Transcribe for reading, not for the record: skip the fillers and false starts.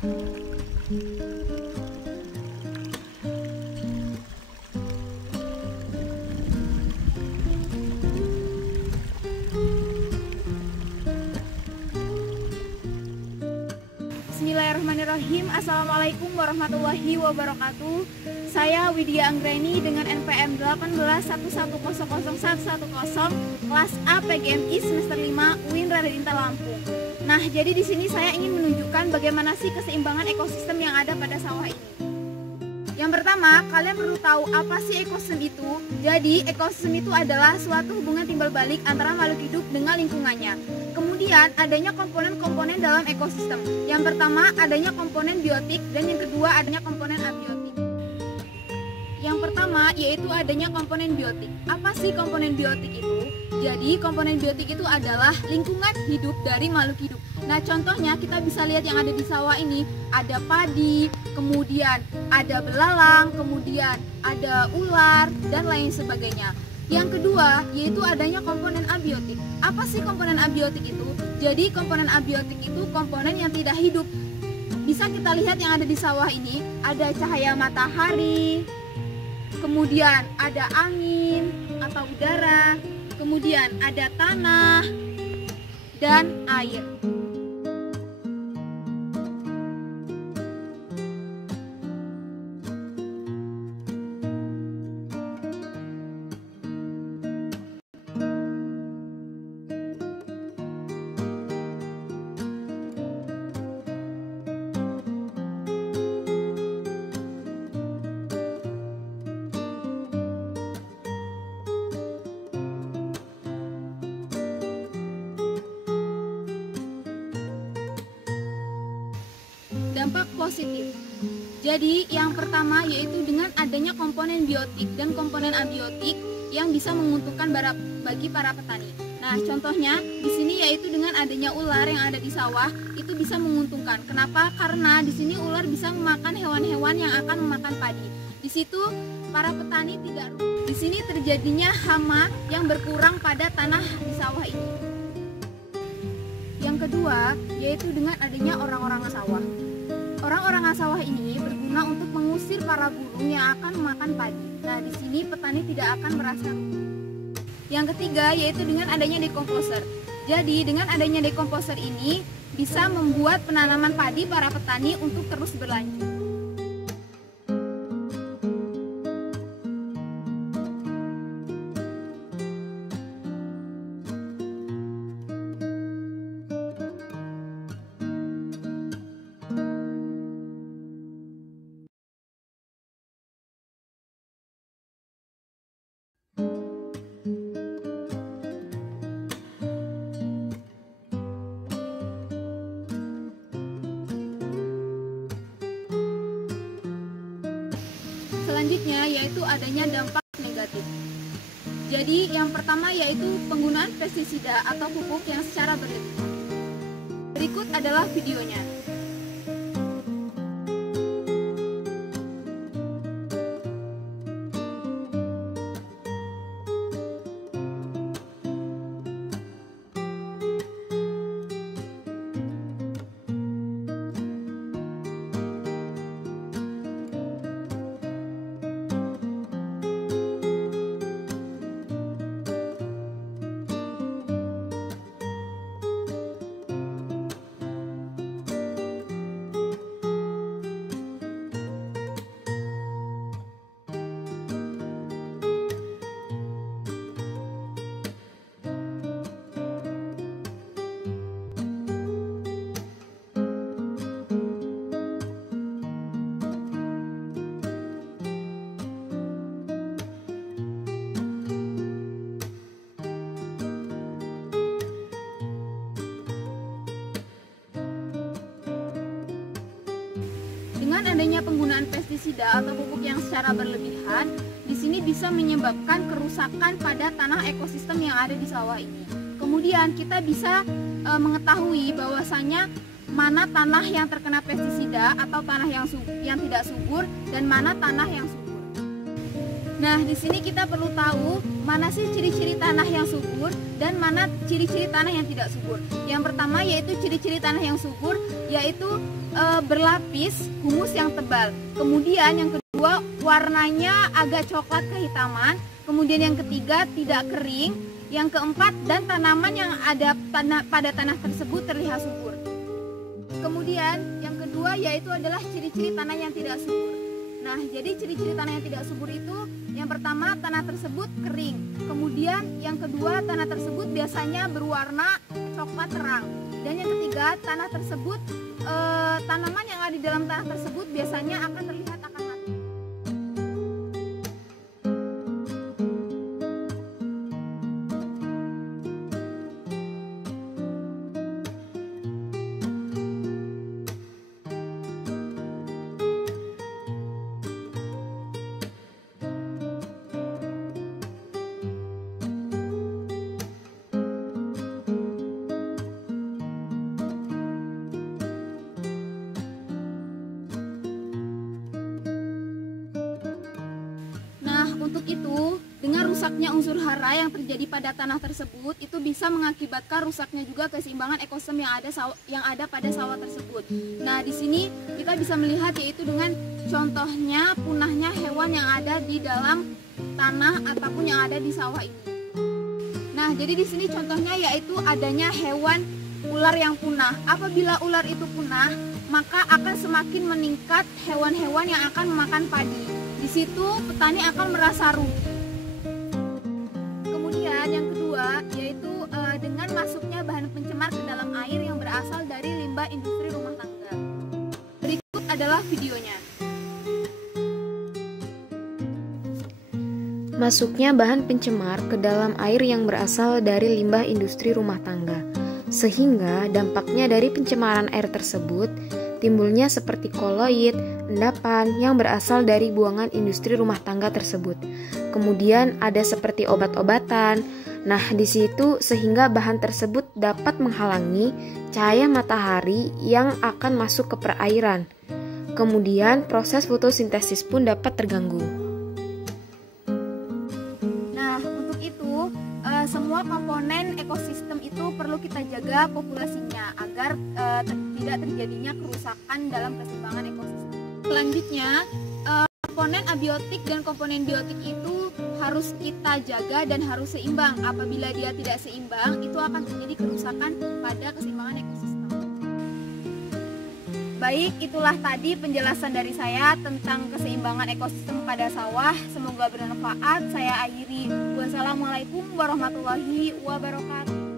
Bismillahirrahmanirrahim. Assalamualaikum warahmatullahi wabarakatuh. Saya Widya Anggreni dengan NPM 1811001110 kelas A PGMI semester 5 UIN Raditya Lampung. Nah, jadi di sini saya ingin menunjukkan bagaimana sih keseimbangan ekosistem yang ada pada sawah ini. Yang pertama, kalian perlu tahu apa sih ekosistem itu. Jadi, ekosistem itu adalah suatu hubungan timbal balik antara makhluk hidup dengan lingkungannya. Kemudian, adanya komponen-komponen dalam ekosistem. Yang pertama, adanya komponen biotik, dan yang kedua, adanya komponen abiotik. Yang pertama, yaitu adanya komponen biotik. Apa sih komponen biotik itu? Jadi, komponen biotik itu adalah lingkungan hidup dari makhluk hidup. Nah, contohnya kita bisa lihat yang ada di sawah ini, ada padi, kemudian ada belalang, kemudian ada ular, dan lain sebagainya. Yang kedua, yaitu adanya komponen abiotik. Apa sih komponen abiotik itu? Jadi, komponen abiotik itu komponen yang tidak hidup. Bisa kita lihat yang ada di sawah ini, ada cahaya matahari, kemudian ada angin atau udara, kemudian ada tanah dan air. Dampak positif. Jadi yang pertama yaitu dengan adanya komponen biotik dan komponen abiotik yang bisa menguntungkan bagi para petani. Nah, contohnya di sini yaitu dengan adanya ular yang ada di sawah itu bisa menguntungkan. Kenapa? Karena di sini ular bisa memakan hewan-hewan yang akan memakan padi. Di situ para petani tidak rugi. Di sini terjadinya hama yang berkurang pada tanah di sawah ini. Yang kedua yaitu dengan adanya orang-orang sawah. Orang-orang sawah ini berguna untuk mengusir para burung yang akan memakan padi. Nah, di sini petani tidak akan merasa rugi. Yang ketiga yaitu dengan adanya dekomposer. Jadi, dengan adanya dekomposer ini bisa membuat penanaman padi para petani untuk terus berlanjut. Selanjutnya yaitu adanya dampak negatif. Jadi yang pertama yaitu penggunaan pestisida atau pupuk yang secara berlebihan. Berikut adalah videonya. Dengan adanya penggunaan pestisida atau pupuk yang secara berlebihan, di sini bisa menyebabkan kerusakan pada tanah ekosistem yang ada di sawah ini. Kemudian kita bisa mengetahui bahwasanya mana tanah yang terkena pestisida atau tanah yang tidak subur dan mana tanah yang subur. Nah, di sini kita perlu tahu mana sih ciri-ciri tanah yang subur dan mana ciri-ciri tanah yang tidak subur. Yang pertama yaitu ciri-ciri tanah yang subur, yaitu berlapis humus yang tebal. Kemudian yang kedua, warnanya agak coklat kehitaman. Kemudian yang ketiga, tidak kering. Yang keempat, dan tanaman yang ada pada tanah tersebut terlihat subur. Kemudian yang kedua yaitu adalah ciri-ciri tanah yang tidak subur. Nah, jadi ciri-ciri tanah yang tidak subur itu, yang pertama, tanah tersebut kering. Kemudian yang kedua, tanah tersebut biasanya berwarna coklat terang. Dan yang ketiga, tanah tersebut tanaman yang ada di dalam tanah tersebut biasanya akan terlihat akan mati. Untuk itu, dengan rusaknya unsur hara yang terjadi pada tanah tersebut, itu bisa mengakibatkan rusaknya juga keseimbangan ekosistem yang ada pada sawah tersebut. Nah, di sini kita bisa melihat yaitu dengan contohnya punahnya hewan yang ada di dalam tanah ataupun yang ada di sawah ini. Nah, jadi di sini contohnya yaitu adanya hewan ular yang punah. Apabila ular itu punah, maka akan semakin meningkat hewan-hewan yang akan memakan padi. Di situ petani akan merasa rugi. Kemudian yang kedua yaitu dengan masuknya bahan pencemar ke dalam air yang berasal dari limbah industri rumah tangga. Berikut adalah videonya. Masuknya bahan pencemar ke dalam air yang berasal dari limbah industri rumah tangga, sehingga dampaknya dari pencemaran air tersebut timbulnya seperti koloid, endapan yang berasal dari buangan industri rumah tangga tersebut. Kemudian ada seperti obat-obatan. Nah, di situ sehingga bahan tersebut dapat menghalangi cahaya matahari yang akan masuk ke perairan. Kemudian proses fotosintesis pun dapat terganggu. Semua komponen ekosistem itu perlu kita jaga populasinya agar tidak terjadinya kerusakan dalam keseimbangan ekosistem. Selanjutnya, komponen abiotik dan komponen biotik itu harus kita jaga dan harus seimbang. Apabila dia tidak seimbang, itu akan terjadi kerusakan pada keseimbangan ekosistem. Baik, itulah tadi penjelasan dari saya tentang keseimbangan ekosistem pada sawah. Semoga bermanfaat. Saya akhiri. Wassalamualaikum warahmatullahi wabarakatuh.